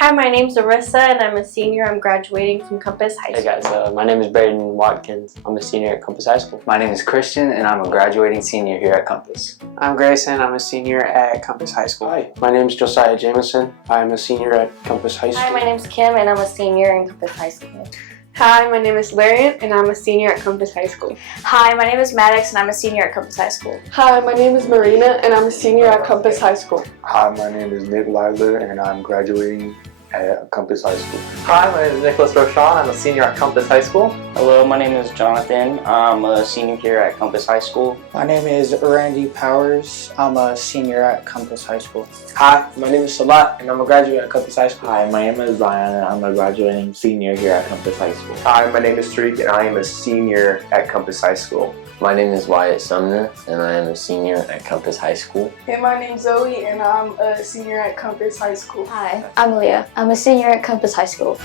Hi, my name's Arissa and I'm a senior. I'm graduating from Compass High School. Hey guys, my name is Braden Watkins. I'm a senior at Compass High School. My name is Christian and I'm a graduating senior here at Compass. I'm Grayson. I'm a senior at Compass High School. Hi, my name is Josiah Jamison. I'm a senior at Compass High School. Hi, my name's Kim and I'm a senior in Compass High School. Hi, my name is Larian and I'm a senior at Compass High School. Hi, my name is Maddox and I'm a senior at Compass High School. Hi, my name is Marina and I'm a senior at Compass High School. Hi, my name is Nick Leidler and I'm graduating at Compass High School. Hi, my name is Nicholas Roshan. I'm a senior at Compass High School. Hello, my name is Jonathan. I'm a senior here at Compass High School. My name is Randy Powers. I'm a senior at Compass High School. Hi, my name is Salat and I'm a graduate at Compass High School. Hi, my name is Zion and I'm a graduating senior here at Compass High School. Hi, my name is Tariq and I am a senior at Compass High School. My name is Wyatt Sumner and I am a senior at Compass High School. Hey, my name's Zoe and I'm a senior at Compass High School. Hi, I'm Leah. I'm a senior at Compass High School.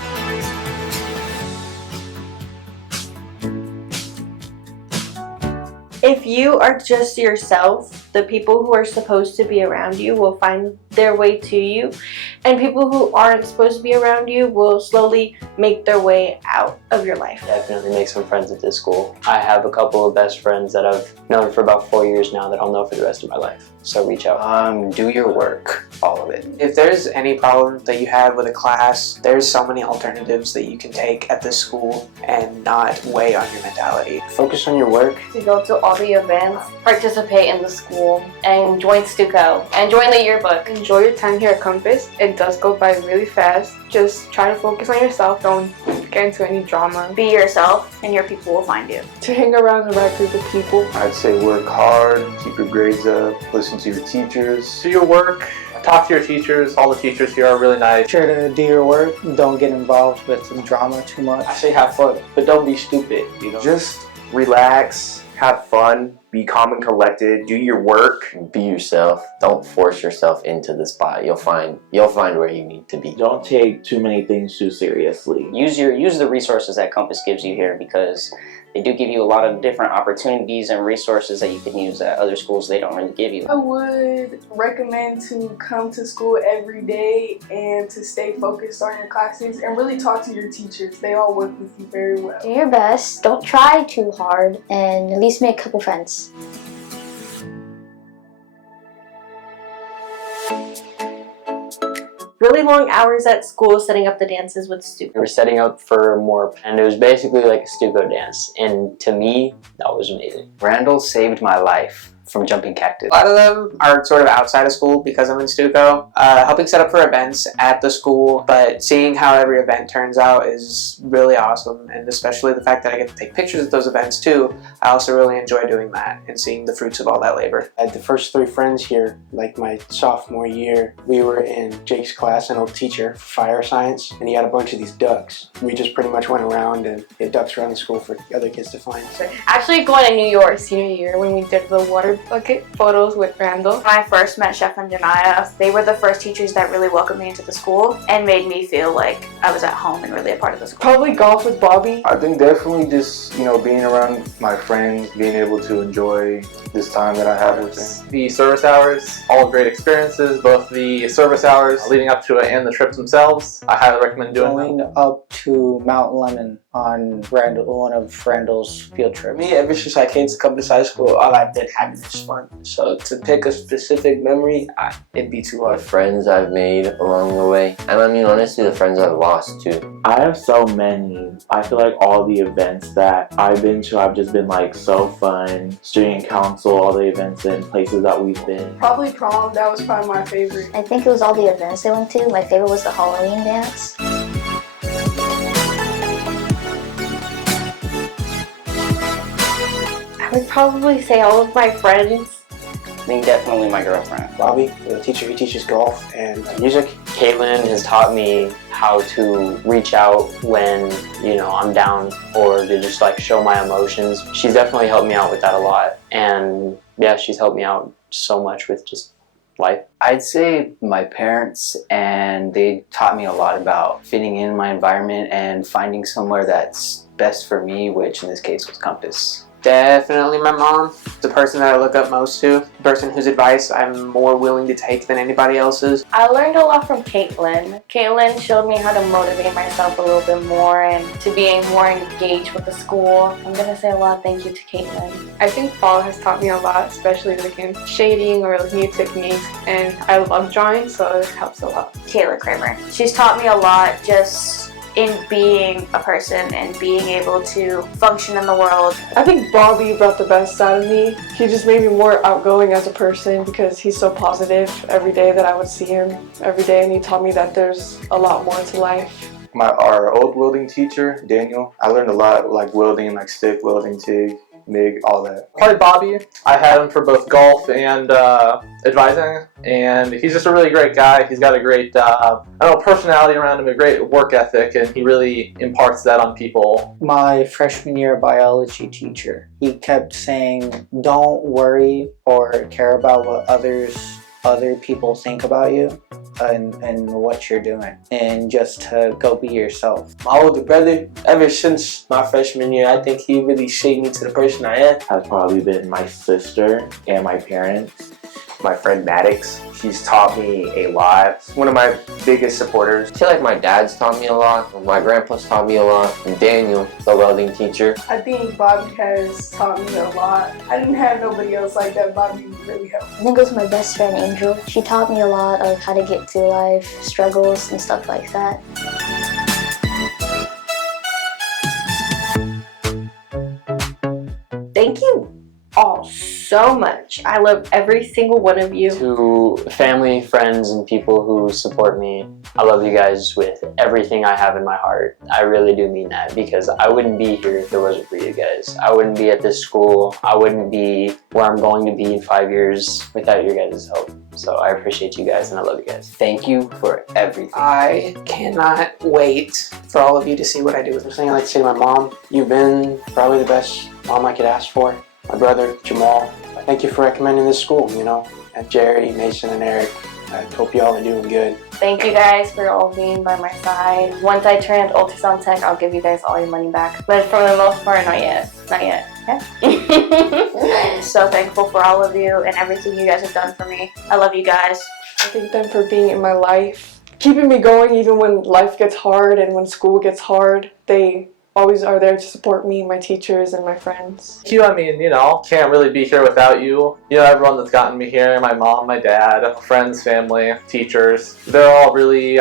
If you are just yourself, the people who are supposed to be around you will find their way to you, and people who aren't supposed to be around you will slowly make their way out of your life. Definitely make some friends at this school. I have a couple of best friends that I've known for about 4 years now that I'll know for the rest of my life. So reach out. Do your work, all of it. If there's any problem that you have with a class, there's so many alternatives that you can take at this school and not weigh on your mentality. Focus on your work. To go to all the events, participate in the school, and join Stuco, and join the yearbook. Enjoy your time here at Compass. It does go by really fast. Just try to focus on yourself. Don't get into any drama. Be yourself and your people will find you. To hang around the right group of people. I'd say work hard, keep your grades up, listen to your teachers. Do your work, talk to your teachers. All the teachers here are really nice. Sure to do your work. Don't get involved with some drama too much. I say have fun, but don't be stupid, you know? Just relax, have fun, be calm and collected, do your work. Be yourself. Don't force yourself into the spot. You'll find where you need to be. Don't take too many things too seriously. Use the resources that Compass gives you here, because they do give you a lot of different opportunities and resources that you can use at other schools they don't really give you. I would recommend to come to school every day and to stay focused on your classes and really talk to your teachers. They all work with you very well. Do your best. Don't try too hard, and at least make a couple friends. Really long hours at school setting up the dances with Stuco. We were setting up for more, and it was basically like a Stuco dance, and to me, that was amazing. Randall saved my life from jumping cactus. A lot of them are sort of outside of school because I'm in Stuco, helping set up for events at the school, but seeing how every event turns out is really awesome, and especially the fact that I get to take pictures at those events too. I also really enjoy doing that and seeing the fruits of all that labor. I had the first 3 friends here, like my sophomore year. We were in Jake's class, an old teacher for fire science, and he had a bunch of these ducks. We just pretty much went around and hit ducks around the school for other kids to find. Actually going to New York senior year when we did the water bucket photos with Randall. When I first met Chef and Janaya, they were the first teachers that really welcomed me into the school and made me feel like I was at home and really a part of the school. Probably golf with Bobby. I think definitely just, being around my friends, being able to enjoy this time that I have with them. The service hours, all great experiences, both the service hours leading up to it and the trips themselves. I highly recommend doing them. Going up to Mount Lemon on one of Randall's field trips. Me, ever since I came to Compass High School, all I've been having is fun. So to pick a specific memory, it'd be too hard. The friends I've made along the way, and I mean honestly the friends I've lost too. I have so many. I feel like all the events that I've been to have just been like so fun. Student council, all the events and places that we've been. Probably prom. That was probably my favorite. I think it was all the events I went to. My favorite was the Halloween dance. I would probably say all of my friends. I think definitely my girlfriend. Bobby, the teacher, he teaches golf and music. Caitlin has taught me how to reach out when, I'm down, or to just like show my emotions. She's definitely helped me out with that a lot. And yeah, she's helped me out so much with just life. I'd say my parents, and they taught me a lot about fitting in my environment and finding somewhere that's best for me, which in this case was Compass. Definitely my mom. The person that I look up most to. The person whose advice I'm more willing to take than anybody else's. I learned a lot from Caitlin. Caitlin showed me how to motivate myself a little bit more and to being more engaged with the school. I'm gonna say a lot of thank you to Caitlin. I think Paul has taught me a lot, especially like in shading or like new techniques, and I love drawing, so it helps a lot. Kayla Kramer. She's taught me a lot just in being a person and being able to function in the world. I think Bobby brought the best out of me. He just made me more outgoing as a person because he's so positive every day that I would see him every day, and he taught me that there's a lot more to life. Our old welding teacher, Daniel, I learned a lot like welding, like stick welding, TIG, MIG, all that. Probably Bobby. I had him for both golf and advising, and he's just a really great guy. He's got a great personality around him, a great work ethic, and he really imparts that on people. My freshman year biology teacher, he kept saying, don't worry or care about what other people think about you and what you're doing, and just to go be yourself. My older brother, ever since my freshman year, I think he really shaped me to the person I am. Has probably been my sister and my parents. My friend Maddox, she's taught me a lot. One of my biggest supporters. I feel like my dad's taught me a lot, my grandpa's taught me a lot, and Daniel, the welding teacher. I think Bobby has taught me a lot. I didn't have nobody else like that. Bobby really helped. I think it was my best friend Angel. She taught me a lot of how to get through life, struggles and stuff like that. Thank you all so much. I love every single one of you. To family, friends, and people who support me, I love you guys with everything I have in my heart. I really do mean that, because I wouldn't be here if it wasn't for you guys. I wouldn't be at this school. I wouldn't be where I'm going to be in 5 years without your guys' help. So I appreciate you guys and I love you guys. Thank you for everything. I cannot wait for all of you to see what I do with First thing I'd like to say to my mom, you've been probably the best mom I could ask for. My brother, Jamal, thank you for recommending this school, and Jerry, Mason, and Eric. I hope you all are doing good. Thank you guys for all being by my side. Once I turn into ultrasound tech, I'll give you guys all your money back. But for the most part, not yet. Not yet. Okay? I'm so thankful for all of you and everything you guys have done for me. I love you guys. I thank them for being in my life, keeping me going even when life gets hard and when school gets hard. They always are there to support me, my teachers, and my friends. Thank you. I mean, can't really be here without you. Everyone that's gotten me here, my mom, my dad, friends, family, teachers. They're all really,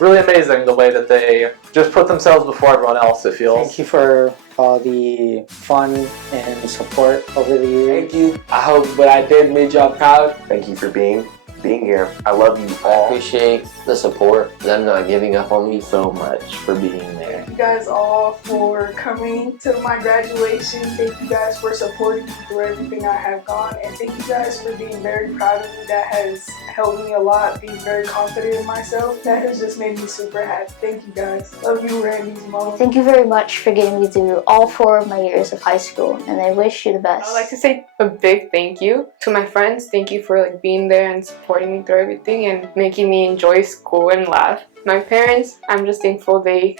really amazing the way that they just put themselves before everyone else, it feels. Thank you for all the fun and support over the years. Thank you. I hope what I did made y'all proud. Thank you for being here. I love you all. I appreciate the support, them not giving up on me. So much for being there. Thank you guys all for coming to my graduation. Thank you guys for supporting me through everything I have gone. And thank you guys for being very proud of me. That has helped me a lot, being very confident in myself. That has just made me super happy. Thank you guys. Love you, Randy's mom. Thank you very much for getting me through all 4 of my years of high school, and I wish you the best. I'd like to say a big thank you to my friends. Thank you for being there and supporting me through everything and making me enjoy school and laugh. My parents, I'm just thankful they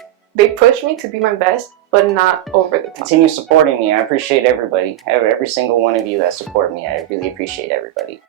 pushed me to be my best, but not over the top. Continue supporting me. I appreciate everybody. Every single one of you that support me. I really appreciate everybody.